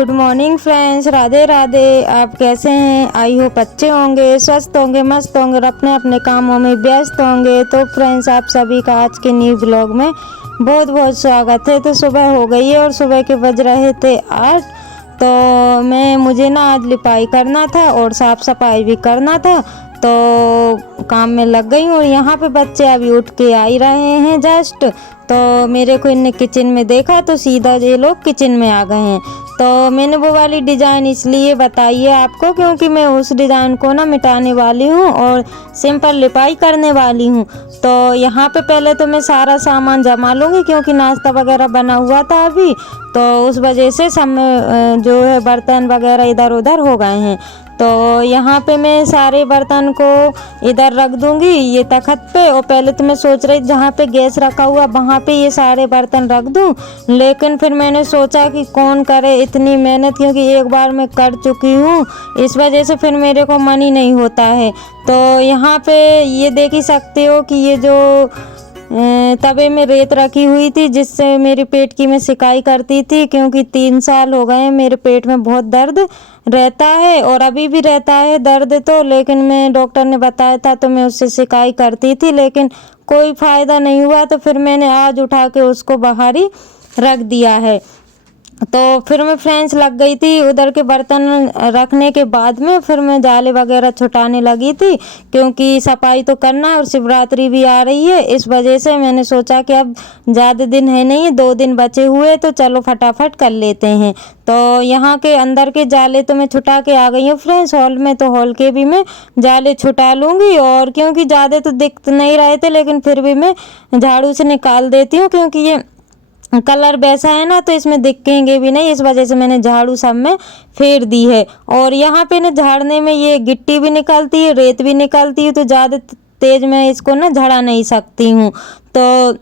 Good morning friends, Radhe Radhe. आप कैसे हैं? आई होप अच्छे होंगे, स्वस्थ होंगे, मस्त होंगे और अपने अपने कामों में व्यस्त होंगे। तो फ्रेंड्स, आप सभी का आज के न्यू ब्लॉग में बहुत बहुत स्वागत है। तो सुबह हो गई है और सुबह के बज रहे थे 8। तो मुझे ना आज लिपाई करना था और साफ़ सफाई भी करना था, तो काम में लग गई हूँ। और यहाँ पे बच्चे अभी उठ के आ ही रहे हैं जस्ट। तो मेरे को इनने किचन में देखा तो सीधा ये लोग किचन में आ गए हैं। तो मैंने वो वाली डिज़ाइन इसलिए बताई है आपको क्योंकि मैं उस डिज़ाइन को ना मिटाने वाली हूँ और सिंपल लिपाई करने वाली हूँ। तो यहाँ पे पहले तो मैं सारा सामान जमा लूँगी क्योंकि नाश्ता वगैरह बना हुआ था अभी, तो उस वजह से सब में जो है बर्तन वगैरह इधर उधर हो गए हैं। तो यहाँ पे मैं सारे बर्तन को इधर रख दूँगी ये तख्त पे। और पहले तो मैं सोच रही जहाँ पे गैस रखा हुआ वहाँ पे ये सारे बर्तन रख दूँ, लेकिन फिर मैंने सोचा कि कौन करे इतनी मेहनत, क्योंकि एक बार मैं कर चुकी हूँ, इस वजह से फिर मेरे को मन ही नहीं होता है। तो यहाँ पे ये देख ही सकते हो कि ये जो तवे में रेत रखी हुई थी जिससे मेरे पेट की मैं सिकाई करती थी, क्योंकि 3 साल हो गए मेरे पेट में बहुत दर्द रहता है और अभी भी रहता है दर्द। तो लेकिन मैं डॉक्टर ने बताया था तो मैं उससे सिकाई करती थी, लेकिन कोई फ़ायदा नहीं हुआ। तो फिर मैंने आज उठा के उसको बाहर ही रख दिया है। तो फिर मैं फ्रेंड्स लग गई थी उधर के बर्तन रखने के बाद में फिर मैं जाले वगैरह छुटाने लगी थी, क्योंकि सफाई तो करना है और शिवरात्रि भी आ रही है। इस वजह से मैंने सोचा कि अब ज़्यादा दिन है नहीं, 2 दिन बचे हुए, तो चलो फटाफट कर लेते हैं। तो यहाँ के अंदर के जाले तो मैं छुटा के आ गई हूँ फ्रेंड्स। हॉल में तो हॉल के भी मैं जाले छुटा लूँगी, और क्योंकि ज़्यादा तो दिख नहीं रहे थे लेकिन फिर भी मैं झाड़ू से निकाल देती हूँ, क्योंकि ये कलर वैसा है ना तो इसमें दिखेंगे भी नहीं, इस वजह से मैंने झाड़ू सब में फेर दी है। और यहाँ पे ना झाड़ने में ये गिट्टी भी निकलती है, रेत भी निकलती है, तो ज़्यादा तेज मैं इसको ना झड़ा नहीं सकती हूँ। तो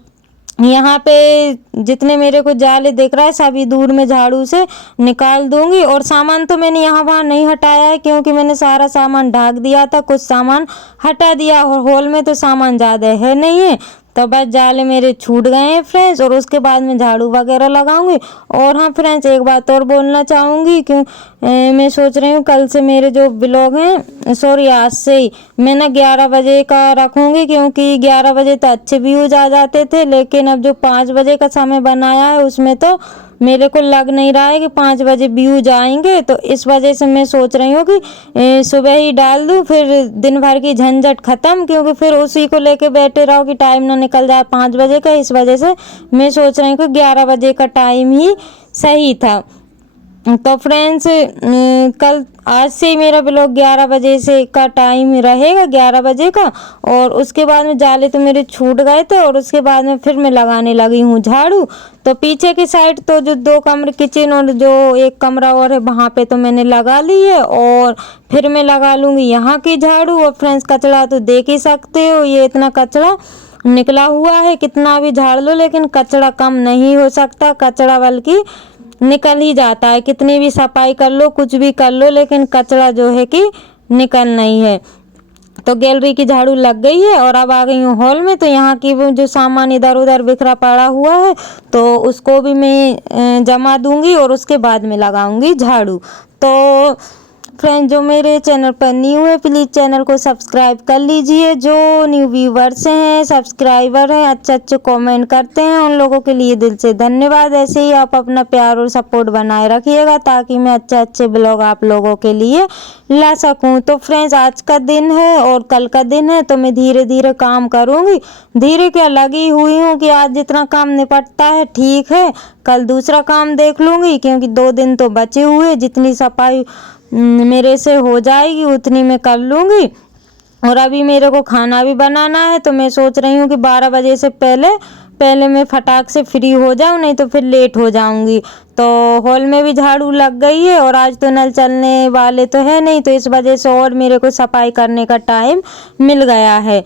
यहाँ पे जितने मेरे को जाले दिख रहा है सभी दूर में झाड़ू से निकाल दूंगी। और सामान तो मैंने यहाँ वहाँ नहीं हटाया है क्योंकि मैंने सारा सामान ढाक दिया था, कुछ सामान हटा दिया और हॉल में तो सामान ज़्यादा है नहीं है, तो बस जाले मेरे छूट गए हैं फ्रेंड्स। और उसके बाद मैं झाड़ू वगैरह लगाऊंगी। और हाँ फ्रेंड्स, एक बात और बोलना चाहूँगी कि मैं सोच रही हूँ कल से मेरे जो ब्लॉग हैं, सॉरी आज से ही मैं ना 11 बजे का रखूँगी, क्योंकि 11 बजे तो अच्छे व्यूज आ जाते थे, लेकिन अब जो 5 बजे का समय बनाया है उसमें तो मेरे को लग नहीं रहा है कि 5 बजे व्यूज आएंगे। तो इस वजह से मैं सोच रही हूँ कि सुबह ही डाल दूँ, फिर दिन भर की झंझट ख़त्म, क्योंकि फिर उसी को लेके बैठे रहो कि टाइम ना निकल जाए 5 बजे का। इस वजह से मैं सोच रही हूँ कि 11 बजे का टाइम ही सही था। तो फ्रेंड्स, कल आज से ही मेरा ब्लॉग 11 बजे से का टाइम रहेगा, 11 बजे का। और उसके बाद में जाले तो मेरे छूट गए थे और उसके बाद में फिर मैं लगाने लगी हूँ झाड़ू। तो पीछे की साइड तो जो 2 कमरे किचन और जो 1 कमरा और है वहाँ पे तो मैंने लगा ली है, और फिर मैं लगा लूँगी यहाँ की झाड़ू। और फ्रेंड्स, कचरा तो देख ही सकते हो, ये इतना कचरा निकला हुआ है, कितना भी झाड़ लो लेकिन कचरा कम नहीं हो सकता, कचरा बल्कि निकल ही जाता है। कितनी भी सफाई कर लो, कुछ भी कर लो, लेकिन कचरा जो है कि निकल नहीं है। तो गैलरी की झाड़ू लग गई है और अब आ गई हूँ हॉल में। तो यहाँ की वो जो सामान इधर उधर बिखरा पड़ा हुआ है तो उसको भी मैं जमा दूंगी और उसके बाद में लगाऊंगी झाड़ू। तो फ्रेंड, जो मेरे चैनल पर न्यू है प्लीज़ चैनल को सब्सक्राइब कर लीजिए। जो न्यू व्यूवर्स हैं, सब्सक्राइबर हैं, अच्छे अच्छे कमेंट करते हैं, उन लोगों के लिए दिल से धन्यवाद। ऐसे ही आप अपना प्यार और सपोर्ट बनाए रखिएगा ताकि मैं अच्छे अच्छे ब्लॉग आप लोगों के लिए ला सकूं। तो फ्रेंड्स, आज का दिन है और कल का दिन है, तो मैं धीरे धीरे काम करूँगी। धीरे क्या, लगी हुई हूँ कि आज जितना काम निपटता है ठीक है, कल दूसरा काम देख लूँगी, क्योंकि 2 दिन तो बचे हुए। जितनी सफाई मेरे से हो जाएगी उतनी मैं कर लूँगी। और अभी मेरे को खाना भी बनाना है, तो मैं सोच रही हूँ कि 12 बजे से पहले मैं फटाक से फ्री हो जाऊँ, नहीं तो फिर लेट हो जाऊँगी। तो हॉल में भी झाड़ू लग गई है और आज तो नल चलने वाले तो है नहीं, तो इस वजह से और मेरे को सफाई करने का टाइम मिल गया है।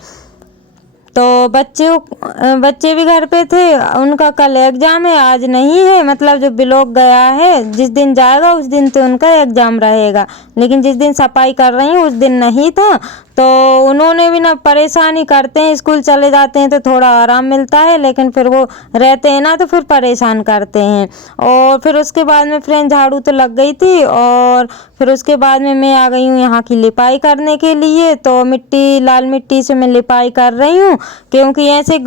तो बच्चे भी घर पे थे, उनका कल एग्ज़ाम है, आज नहीं है। मतलब जो ब्लॉग गया है जिस दिन जाएगा उस दिन तो उनका एग्ज़ाम रहेगा, लेकिन जिस दिन सफाई कर रही हूँ उस दिन नहीं था। तो उन्होंने भी ना परेशानी करते हैं, स्कूल चले जाते हैं तो थोड़ा आराम मिलता है, लेकिन फिर वो रहते हैं ना तो फिर परेशान करते हैं। और फिर उसके बाद में फ्रेंड झाड़ू तो लग गई थी, और फिर उसके बाद में मैं आ गई हूँ यहाँ की लिपाई करने के लिए। तो मिट्टी, लाल मिट्टी से मैं लिपाई कर रही हूँ, क्योंकि ऐसे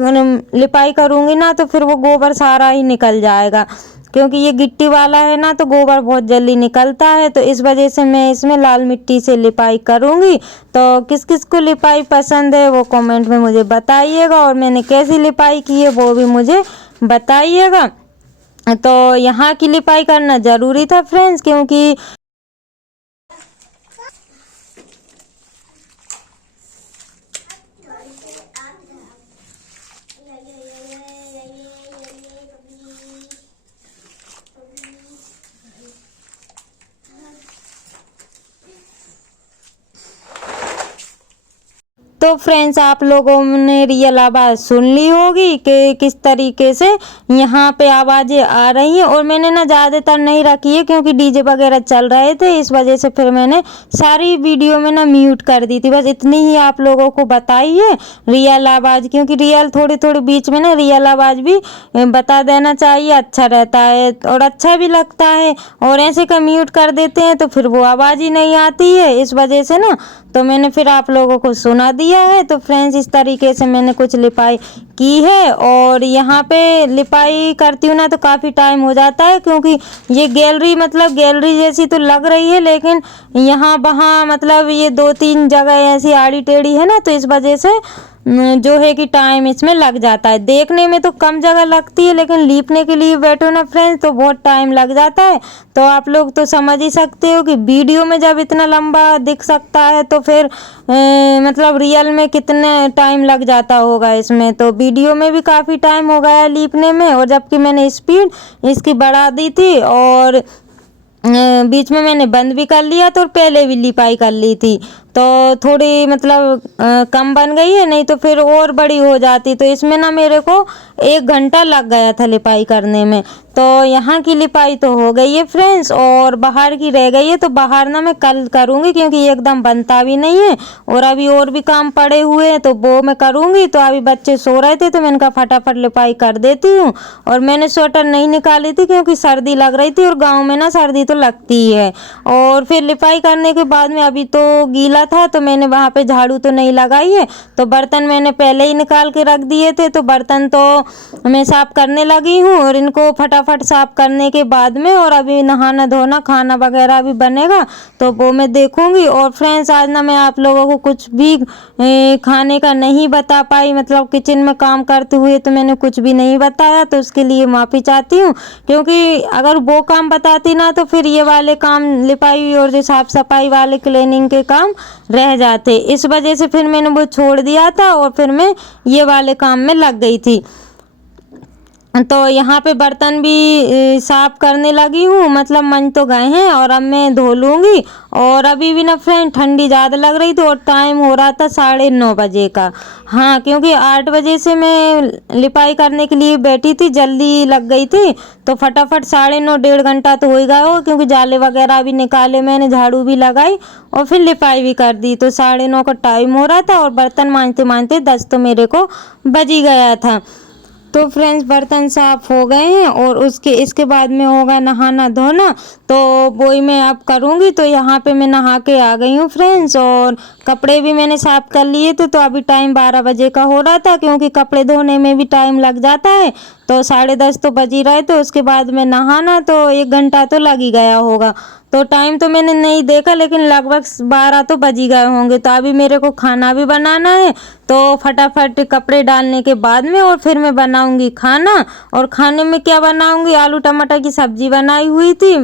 लिपाई करूँगी ना तो फिर वो गोबर सारा ही निकल जाएगा, क्योंकि ये गिट्टी वाला है ना तो गोबर बहुत जल्दी निकलता है। तो इस वजह से मैं इसमें लाल मिट्टी से लिपाई करूँगी। तो किस किस को लिपाई पसंद है वो कमेंट में मुझे बताइएगा, और मैंने कैसी लिपाई की है वो भी मुझे बताइएगा। तो यहाँ की लिपाई करना ज़रूरी था फ्रेंड्स, क्योंकि तो फ्रेंड्स, आप लोगों ने रियल आवाज़ सुन ली होगी कि किस तरीके से यहाँ पे आवाज़ें आ रही हैं। और मैंने ना ज़्यादातर नहीं रखी है, क्योंकि डीजे वगैरह चल रहे थे, इस वजह से फिर मैंने सारी वीडियो में ना म्यूट कर दी थी। बस इतनी ही आप लोगों को बताई है रियल आवाज़, क्योंकि रियल थोड़ी थोड़ी बीच में ना रियल आवाज़ भी बता देना चाहिए, अच्छा रहता है और अच्छा भी लगता है। और ऐसे का म्यूट कर देते हैं तो फिर वो आवाज़ ही नहीं आती है, इस वजह से ना तो मैंने फिर आप लोगों को सुना दिया है। तो फ्रेंड्स, इस तरीके से मैंने कुछ लिपाई की है, और यहाँ पे लिपाई करती हूँ ना तो काफ़ी टाइम हो जाता है, क्योंकि ये गैलरी मतलब गैलरी जैसी तो लग रही है, लेकिन यहाँ वहाँ मतलब ये 2-3 जगह ऐसी आड़ी टेढ़ी है ना, तो इस वजह से जो है कि टाइम इसमें लग जाता है। देखने में तो कम जगह लगती है, लेकिन लीपने के लिए बैठो ना फ्रेंड्स तो बहुत टाइम लग जाता है। तो आप लोग तो समझ ही सकते हो कि वीडियो में जब इतना लंबा दिख सकता है तो फिर मतलब रियल में कितने टाइम लग जाता होगा इसमें। तो वीडियो में भी काफ़ी टाइम हो गया लीपने में, और जबकि मैंने स्पीड इसकी बढ़ा दी थी, और बीच में मैंने बंद भी कर लिया तो, और पहले भी लिपाई कर ली थी। तो थोड़ी मतलब कम बन गई है, नहीं तो फिर और बड़ी हो जाती। तो इसमें ना मेरे को 1 घंटा लग गया था लिपाई करने में। तो यहाँ की लिपाई तो हो गई है फ्रेंड्स, और बाहर की रह गई है। तो बाहर ना मैं कल करूँगी, क्योंकि एकदम बनता भी नहीं है, और अभी और भी काम पड़े हुए हैं तो वो मैं करूँगी। तो अभी बच्चे सो रहे थे तो मैंने कहा फटाफट लिपाई कर देती हूँ। और मैंने स्वेटर नहीं निकाली थी, क्योंकि सर्दी लग रही थी, और गाँव में ना सर्दी तो लगती ही है। और फिर लिपाई करने के बाद में अभी तो गीला था, तो मैंने वहाँ पे झाड़ू तो नहीं लगाई है। तो बर्तन मैंने पहले ही निकाल के रख दिए थे, तो बर्तन तो मैं साफ़ करने लगी हूँ, और इनको फटाफट साफ़ करने के बाद में, और अभी नहाना धोना खाना वगैरह भी बनेगा तो वो मैं देखूँगी। और फ्रेंड्स, आज ना मैं आप लोगों को कुछ भी खाने का नहीं बता पाई, मतलब किचन में काम करते हुए तो मैंने कुछ भी नहीं बताया, तो उसके लिए माफ़ी चाहती हूँ। क्योंकि अगर वो काम बताती ना तो फिर ये वाले काम लिपाई और जो साफ़ सफाई वाले क्लीनिंग के काम रह जाते, इस वजह से फिर मैंने वो छोड़ दिया था, और फिर मैं ये वाले काम में लग गई थी। तो यहाँ पे बर्तन भी साफ़ करने लगी हूँ, मतलब मन तो गए हैं, और अब मैं धो लूँगी। और अभी भी ना फ्रेंड ठंडी ज़्यादा लग रही थी, और टाइम हो रहा था 9:30 बजे का। हाँ, क्योंकि 8 बजे से मैं लिपाई करने के लिए बैठी थी, जल्दी लग गई थी। तो फटाफट 9:30 1.5 घंटा तो हो ही गया हो, क्योंकि जाले वगैरह भी निकाले मैंने, झाड़ू भी लगाई और फिर लिपाई भी कर दी। तो 9:30 का टाइम हो रहा था, और बर्तन मांजते मांजते 10 तो मेरे को बज ही गया था। तो फ्रेंड्स, बर्तन साफ़ हो गए हैं, और इसके बाद में होगा नहाना धोना, तो वही मैं अब करूँगी। तो यहाँ पे मैं नहा के आ गई हूँ फ्रेंड्स, और कपड़े भी मैंने साफ़ कर लिए थे। तो अभी टाइम 12 बजे का हो रहा था, क्योंकि कपड़े धोने में भी टाइम लग जाता है। तो 10:30 तो बज ही रहे थे, उसके बाद में नहाना, तो 1 घंटा तो लग ही गया होगा। तो टाइम तो मैंने नहीं देखा, लेकिन लगभग 12 तो बज ही गए होंगे। तो अभी मेरे को खाना भी बनाना है, तो फटाफट कपड़े डालने के बाद में और फिर मैं बनाऊंगी खाना। और खाने में क्या बनाऊंगी, आलू टमाटर की सब्जी बनाई हुई थी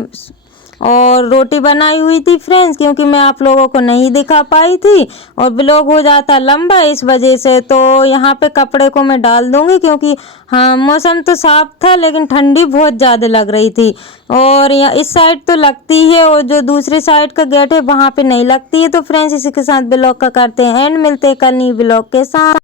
और रोटी बनाई हुई थी फ्रेंड्स, क्योंकि मैं आप लोगों को नहीं दिखा पाई थी और ब्लॉग हो जाता लंबा इस वजह से। तो यहाँ पे कपड़े को मैं डाल दूँगी, क्योंकि हाँ मौसम तो साफ था, लेकिन ठंडी बहुत ज़्यादा लग रही थी। और यहाँ इस साइड तो लगती है, और जो दूसरी साइड का गेट है वहाँ पे नहीं लगती है। तो फ्रेंड्स, इसी के साथ ब्लॉग का करते हैं एंड, मिलते हैं कल नई ब्लॉग के साथ।